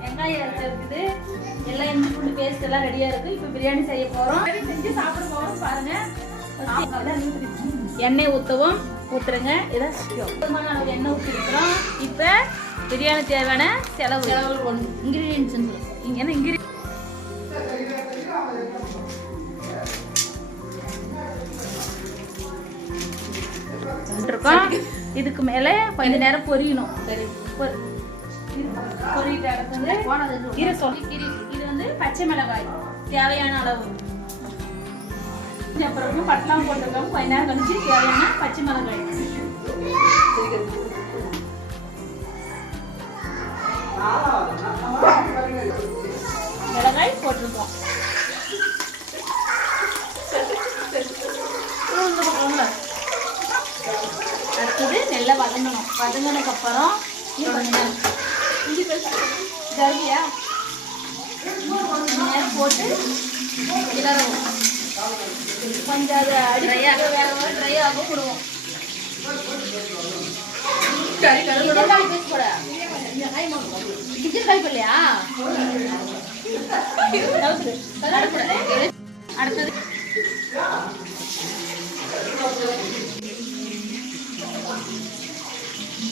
வெங்காயம் இருக்குது எல்லாம் இஞ்சி பூண்டு பேஸ்ட் எல்லாம் ரெடியா இருக்கு இப்போ பிரியாணி செய்ய போறோம் செஞ்சு சாப்பிட போறோம் பாருங்க எண்ணெய் ஊற்றவும் ஊத்துறங்க. இதை போதுமான அளவு எண்ணெய் ஊற்றிருக்கிறோம் இப்போ பிரியாணி தேவையான செலவு. செலவு இன்கிரீடியன்ஸ் இங்கே என்ன இருக்கோம் இதுக்கு மேலே கொஞ்ச நேரம் பொரியணும். சரி பொரியிட்ட சொல்லி இது வந்து பச்சை மிளகாய் தேவையான அளவு. அப்புறம் பட்டலாம் போட்டிருக்கோம். கொஞ்ச நேரம் கழிச்சு தேவையான பச்சை மிளகாய். வதங்கணும் வதங்கினதுக்கு அப்புறம் தருவியா நேரம் போட்டு கிளறவும். கொஞ்சம் அது அடி வேற ட்ரை ஆக விடுவோம் கிச்சன் பேச போட. கிச்சன் காய் பண்ணலையா அடுத்தது இதே உடம்பு பிடிச்சது இப்போ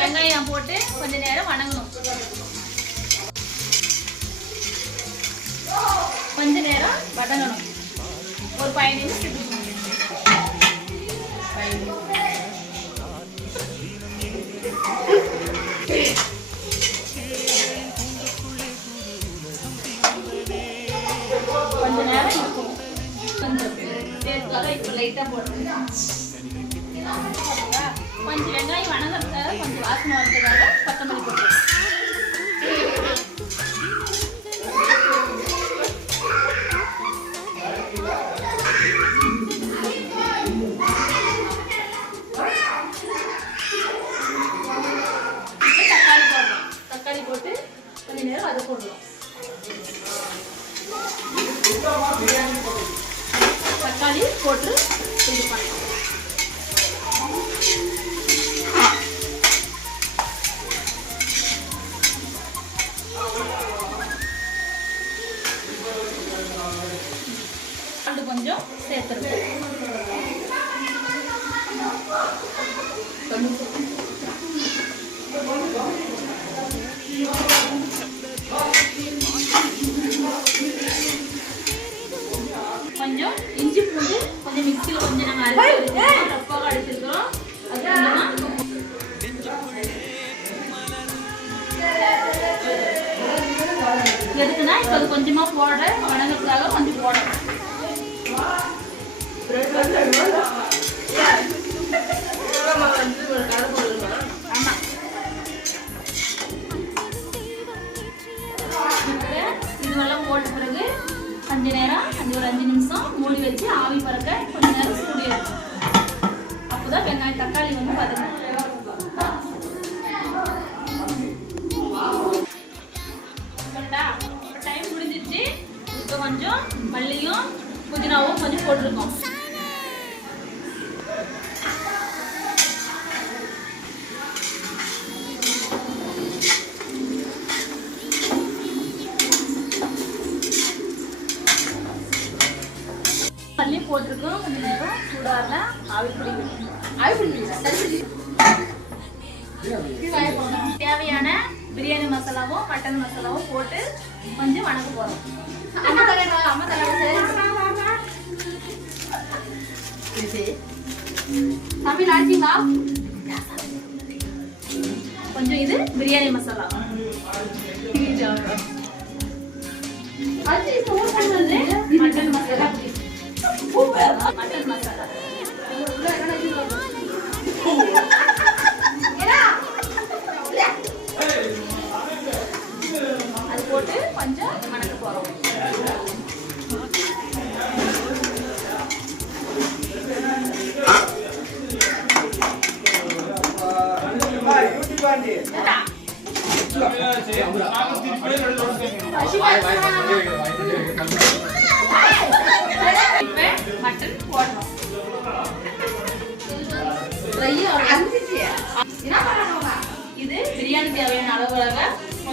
வெங்காயம் போட்டு கொஞ்ச நேரம் வணங்கணும். கொஞ்ச நேரம் வதங்கணும். ஒரு பதினஞ்சு நிமிஷம் டேஸ்ட்காக இப்போ லைட்டாக போட்டுருங்க கொஞ்சம் வெங்காயம் வணங்குறதுக்காக கொஞ்சம் வாசனை வரதுக்காக கொத்தமல்லி போட்டுருங்க தக்காளி போடுறோம் தக்காளி போட்டு கொஞ்ச நேரம் அதை போடுவோம் கொஞ்சம் சேர்த்துருக்கோம் கொஞ்சம் இஞ்சி பூண்டு கொஞ்சம் மிக்ஸியில் கொஞ்சம் நாங்கள் அரைச்சி அடிச்சிருக்கிறோம் கொஞ்சமாக எதுக்குன்னா இப்போ அது கொஞ்சமாக போட வணங்கத்துக்காக கொஞ்சம் போடணும். ஆமா இதுவெல்லாம் போட்ட பிறகு கொஞ்ச நேரம் அஞ்சு ஒரு அஞ்சு நிமிஷம் மூடி வச்சு ஆவி பறக்க கொஞ்ச நேரம் மூடி வைக்கணும் அப்போதான் வெங்காயம் தக்காளி வந்து பார்த்தீங்கன்னா டைம் முடிஞ்சிச்சு இப்போ கொஞ்சம் மல்லியும் புதினாவும் கொஞ்சம் போட்டிருக்கோம். மல்லி போட்டிருக்கோம். கொஞ்சம் நேரம் சூடாகல ஆவி பிடிக்கணும் ஆவி பிடிக்கணும் தேவையான பிரியாணி மசாலாவும் மட்டன் மசாலாவும் போட்டு கொஞ்சம் வணக்க போறோம். அம்மா தலைவர் அம்மா தலைவர் தம்பி ஆச்சுங்களா கொஞ்சம் இது பிரியாணி மசாலா. மட்டன் மசாலா. மட்டன் மசாலா.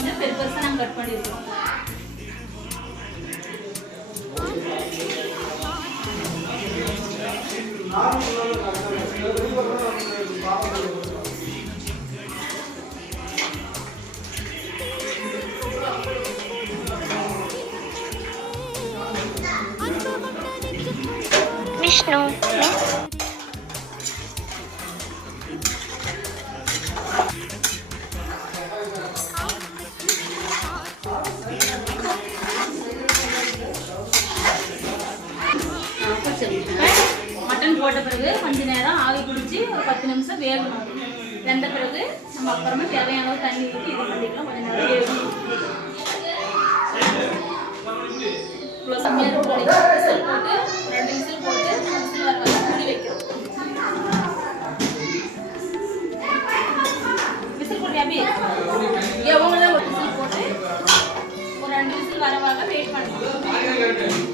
ಇದ್ನ ಪೆಪ್ಪರ್ಸ್ ನಾನು ಕಟ್ ಮಾಡಿದ್ದೀನಿ ವಿಷ್ಣು அப்புறமா தேவையான அளவு தண்ணி ஊற்றி இது பண்ணிக்கலாம் கொஞ்ச நேரம் வேகணும் இவ்வளோ செம்மையா இருக்கும் பாருங்க. விசில் போட்டு ரெண்டு விசில் போட்டு விசில் வர வரைக்கும் மூடி வைக்கிறோம் விசில் போட்டு அபி எவ்வளோ ஒரு விசில் போட்டு ஒரு ரெண்டு விசில் வர வர வெயிட் பண்ணணும்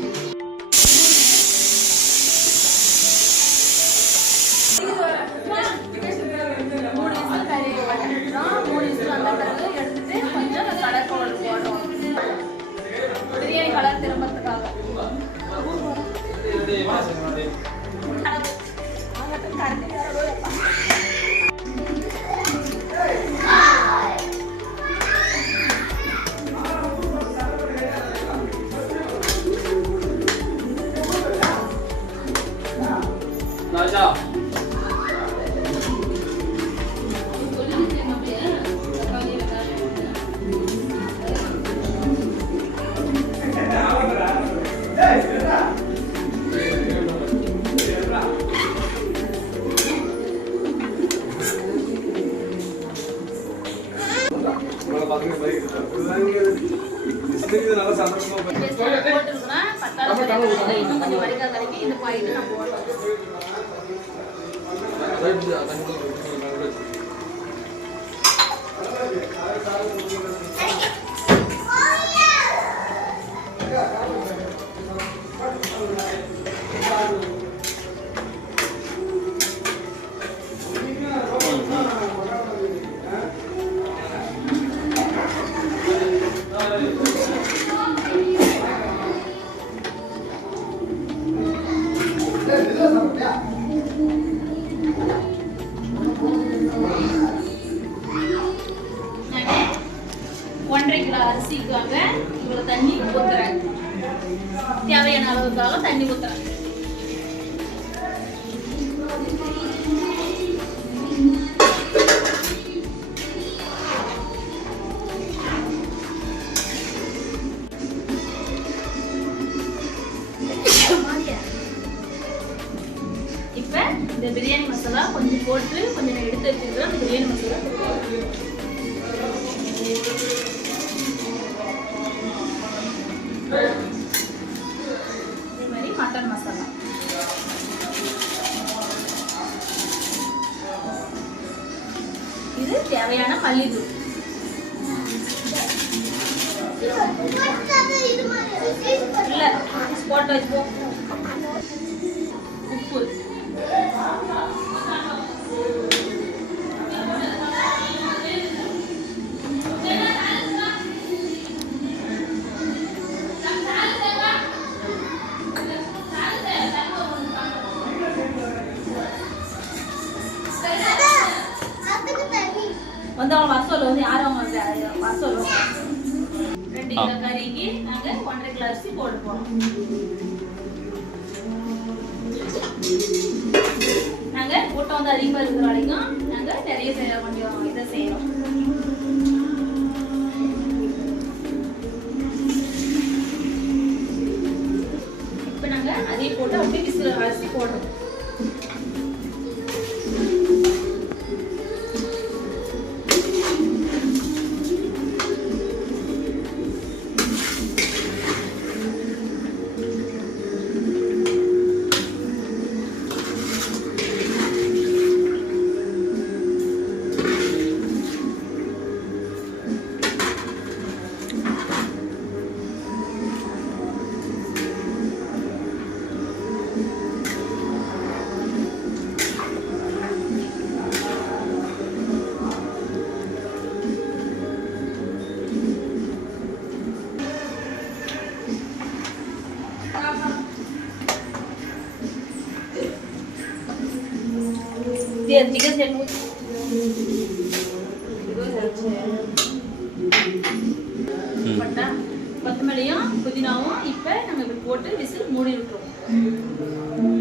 போட்டுருக்குறேன் பத்தாவது இன்னும் கொஞ்சம் வடிகா கலக்கி இந்த பாயிட்டு நான் போடுறோம் ciudadano தேவையான அளவுக்காக தண்ணி ஊற்றுறேன் தேவையான கறிக்கு நாங்கள் ஒன்றரை கிலோ அரிசி நாங்கள் கூட்டம் வந்து அதிகமாக இருக்கிற வரைக்கும் நாங்கள் நிறைய செய்ய கொஞ்சம் இதை செய்கிறோம் இப்போ நாங்கள் அதே போட்டு அப்படியே விசில் அரிசி போடுறோம். கொத்தமல்லியும் புதினாவும் இப்போ நம்ம இப்படி போட்டு விசில் மூடி விட்டுருவோம்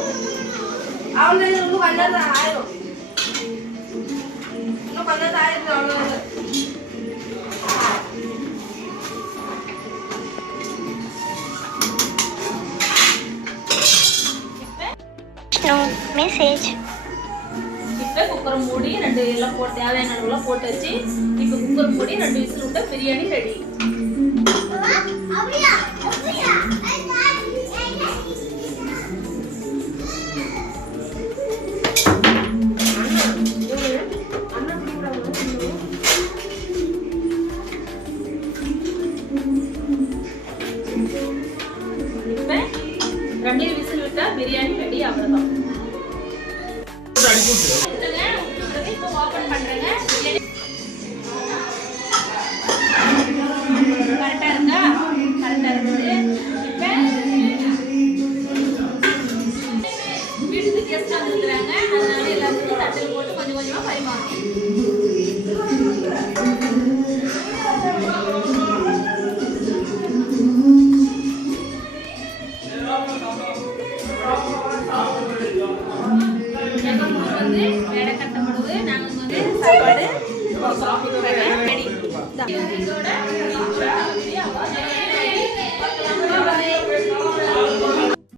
ஒரு டைமு பசிக்குதா அவ்வளோ ஆச்சுட்டாரு கொஞ்சம் உப்பு தேவையான அளவு அவ்வளோ இன்னும் கொஞ்ச நேரம் ஆயிரும் இன்னும் கொஞ்ச நேரம் ஆயிரும் அவ்வளோ No message. இப்போ குக்கரை மூடி ரெண்டு எல்லாம் போட்டு ரெண்டு விசில் விட்டா பிரியாணி ரெடி அவ்வளவுதான். இப்போ open பண்றேங்க. கரெக்டா இருக்கா? கரெக்டா இருக்குது. இப்போ வீட்டுக்கு கெஸ்ட் வந்துருக்குறாங்க. அதனால எல்லாத்துக்கும் தட்டில் போட்டு கொஞ்சம் கொஞ்சமா பரிமாறும்